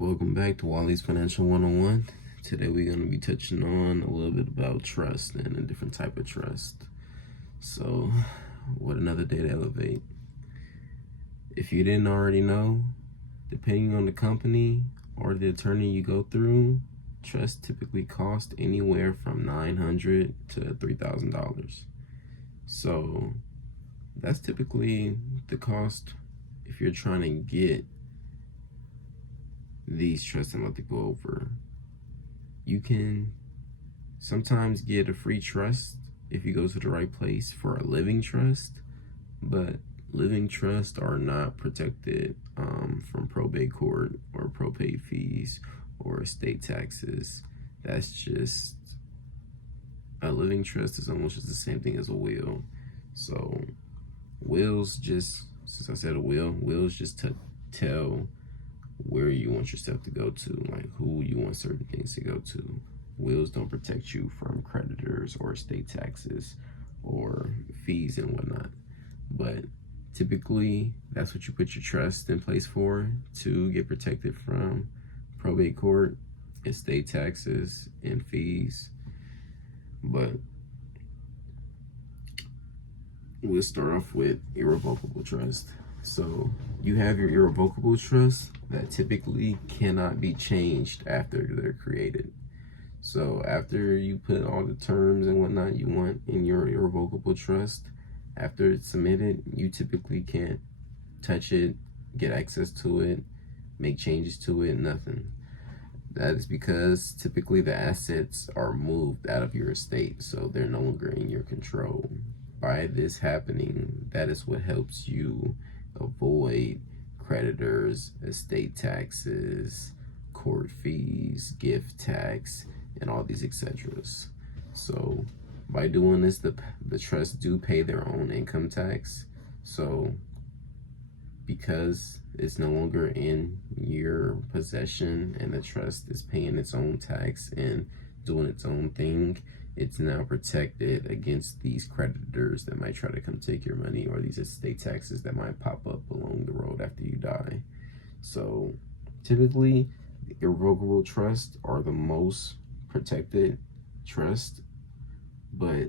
Welcome back to Wally's Financial 101. Today we're going to be touching on a little bit about trust and a different type of trust. So, what another day to elevate. If you didn't already know, depending on the company or the attorney you go through, trust typically costs anywhere from $900 to $3,000. So, that's typically the cost if you're trying to get these trusts I'm about to go over. You can sometimes get a free trust if you go to the right place for a living trust, but living trusts are not protected from probate court or probate fees or estate taxes. That's just, a living trust is almost just the same thing as a will. So wills just, since I said a will, wills just to tell where you want yourself to go to, like who you want certain things to go to. Wills don't protect you from creditors or estate taxes or fees and whatnot. But typically, that's what you put your trust in place for, to get protected from probate court, estate taxes, and fees. But we'll start off with irrevocable trust. So you have your irrevocable trust that typically cannot be changed after they're created. So after you put all the terms and whatnot you want in your irrevocable trust, after it's submitted, you typically can't touch it, get access to it, make changes to it, nothing. That is because typically the assets are moved out of your estate, so they're no longer in your control. By this happening, that is what helps you avoid creditors, estate taxes, court fees, gift tax, and all these etceteras. So by doing this, the trusts do pay their own income tax. So because it's no longer in your possession and the trust is paying its own tax and doing its own thing, it's now protected against these creditors that might try to come take your money, or these estate taxes that might pop up along the road after you die. So typically, irrevocable trusts are the most protected trust, but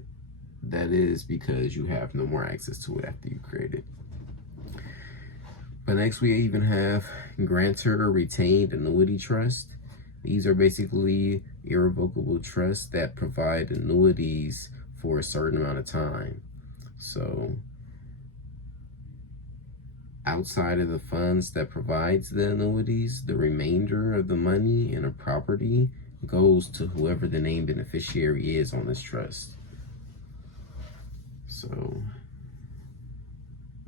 that is because you have no more access to it after you create it. But next we even have grantor retained annuity trust. These are basically irrevocable trusts that provide annuities for a certain amount of time. So outside of the funds that provides the annuities, the remainder of the money in a property goes to whoever the named beneficiary is on this trust. So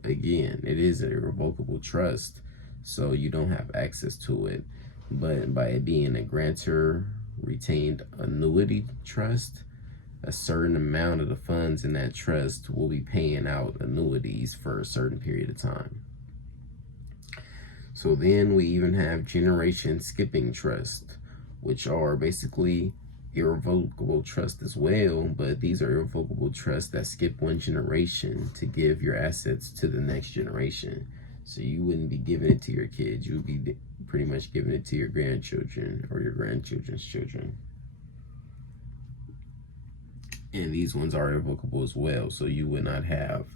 again, it is an irrevocable trust, so you don't have access to it. But by it being a grantor retained annuity trust, a certain amount of the funds in that trust will be paying out annuities for a certain period of time. So then we even have generation skipping trust, which are basically irrevocable trust as well, but these are irrevocable trusts that skip one generation to give your assets to the next generation. So you wouldn't be giving it to your kids, you would be pretty much giving it to your grandchildren or your grandchildren's children. And these ones are irrevocable as well, so you would not have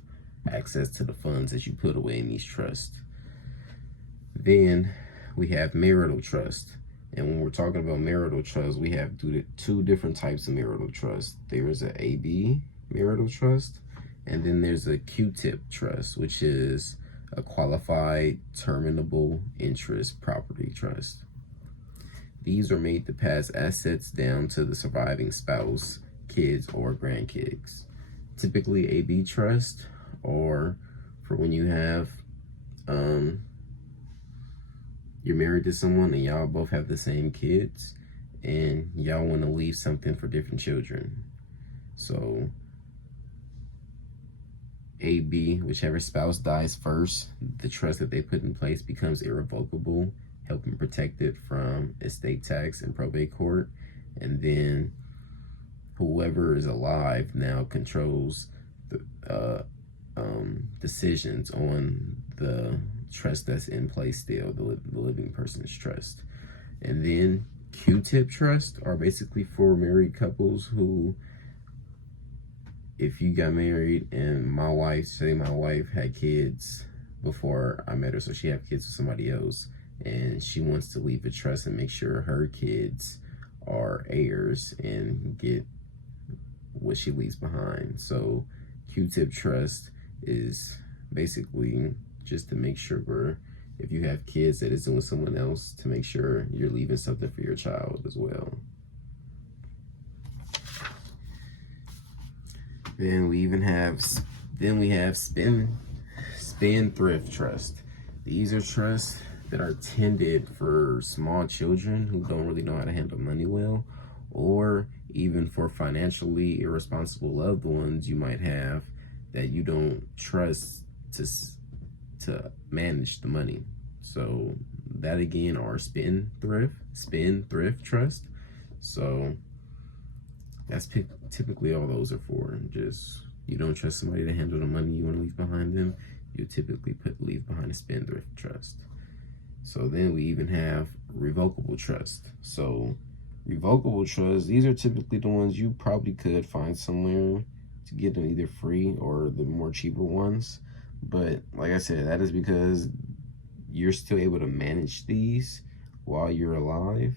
access to the funds that you put away in these trusts. Then we have marital trust. And when we're talking about marital trust, we have two different types of marital trust. There's an AB marital trust, and then there's a Q-tip trust, which is a qualified terminable interest property trust. These are made to pass assets down to the surviving spouse, kids, or grandkids. Typically AB trust, or for when you have you're married to someone and y'all both have the same kids and y'all want to leave something for different children. So AB, whichever spouse dies first, the trust that they put in place becomes irrevocable, helping protect it from estate tax and probate court. And then whoever is alive now controls the decisions on the trust that's in place still, the living person's trust. And then Q-tip trust are basically for married couples who, if you got married and say my wife had kids before I met her, so she had kids with somebody else, and she wants to leave a trust and make sure her kids are heirs and get what she leaves behind. So Q-tip trust is basically just to make sure if you have kids that isn't with someone else, to make sure you're leaving something for your child as well. Then we have spendthrift trust. These are trusts that are tended for small children who don't really know how to handle money well, or even for financially irresponsible loved ones you might have that you don't trust to manage the money. So that again are spendthrift trust. So that's typically all those are for. Just, you don't trust somebody to handle the money you want to leave behind them, you typically leave behind a spendthrift trust. So then we even have revocable trust. So revocable trusts, these are typically the ones you probably could find somewhere to get them either free or the more cheaper ones. But like I said, that is because you're still able to manage these while you're alive.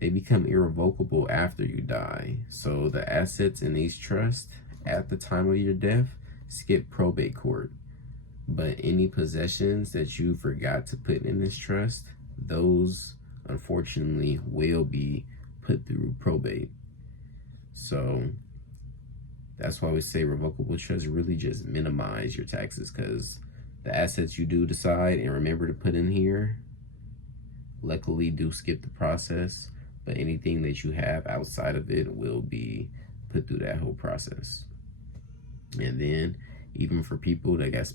They become irrevocable after you die. So the assets in these trusts at the time of your death skip probate court. But any possessions that you forgot to put in this trust, those unfortunately will be put through probate. So that's why we say revocable trusts really just minimize your taxes, because the assets you do decide and remember to put in here luckily do skip the process, but anything that you have outside of it will be put through that whole process. And then even for people that got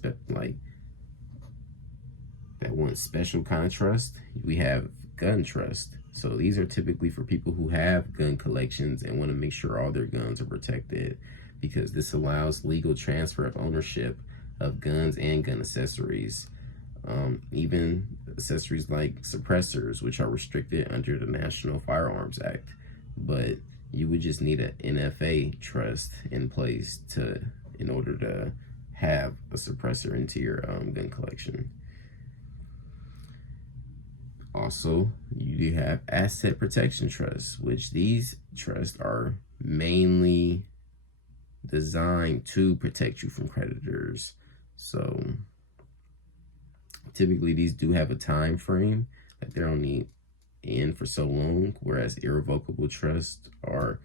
that want special kind of trust, we have gun trust. So these are typically for people who have gun collections and want to make sure all their guns are protected, because this allows legal transfer of ownership of guns and gun accessories. Even accessories like suppressors, which are restricted under the National Firearms Act. But you would just need an NFA trust in place in order to have a suppressor into your gun collection. Also, you do have asset protection trusts, which these trusts are mainly designed to protect you from creditors. So typically these do have a time frame, like they're only in for so long, whereas irrevocable trusts are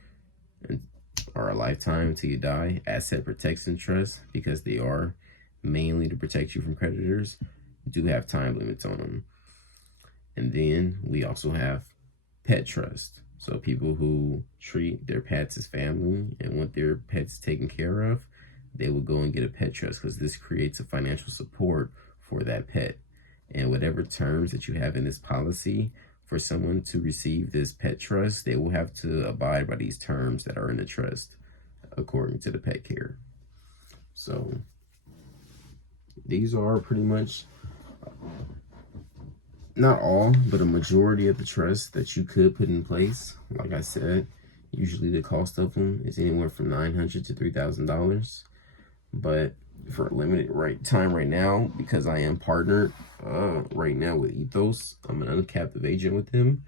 a lifetime till you die. Asset protection trusts, because they are mainly to protect you from creditors, do have time limits on them. And then we also have pet trust. So people who treat their pets as family and want their pets taken care of, they will go and get a pet trust, because this creates a financial support for that pet. And whatever terms that you have in this policy, for someone to receive this pet trust, they will have to abide by these terms that are in the trust according to the pet care. So these are pretty much, not all, but a majority of the trusts that you could put in place. Like I said, usually the cost of them is anywhere from $900 to $3,000. But for a limited time right now, because I am partnered right now with Ethos, I'm an uncaptive agent with them,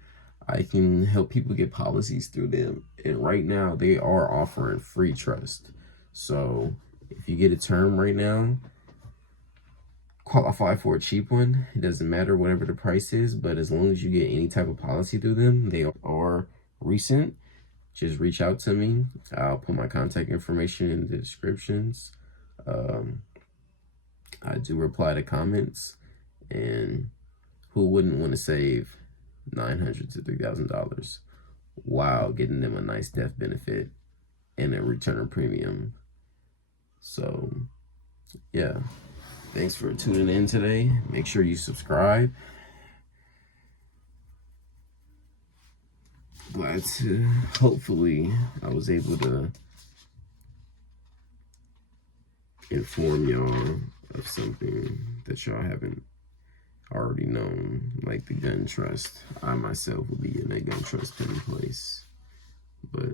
I can help people get policies through them. And right now they are offering free trust. So if you get a term right now, qualify for a cheap one. It doesn't matter whatever the price is, but as long as you get any type of policy through them, they are recent. Just reach out to me. I'll put my contact information in the descriptions. I do reply to comments, and who wouldn't want to save $900 to $3,000 while getting them a nice death benefit and a return premium? So yeah, thanks for tuning in today. Make sure you subscribe. Glad to, hopefully I was able to inform y'all of something that y'all haven't already known. like the gun trust. I myself would be getting that gun trust put in place. But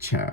ciao.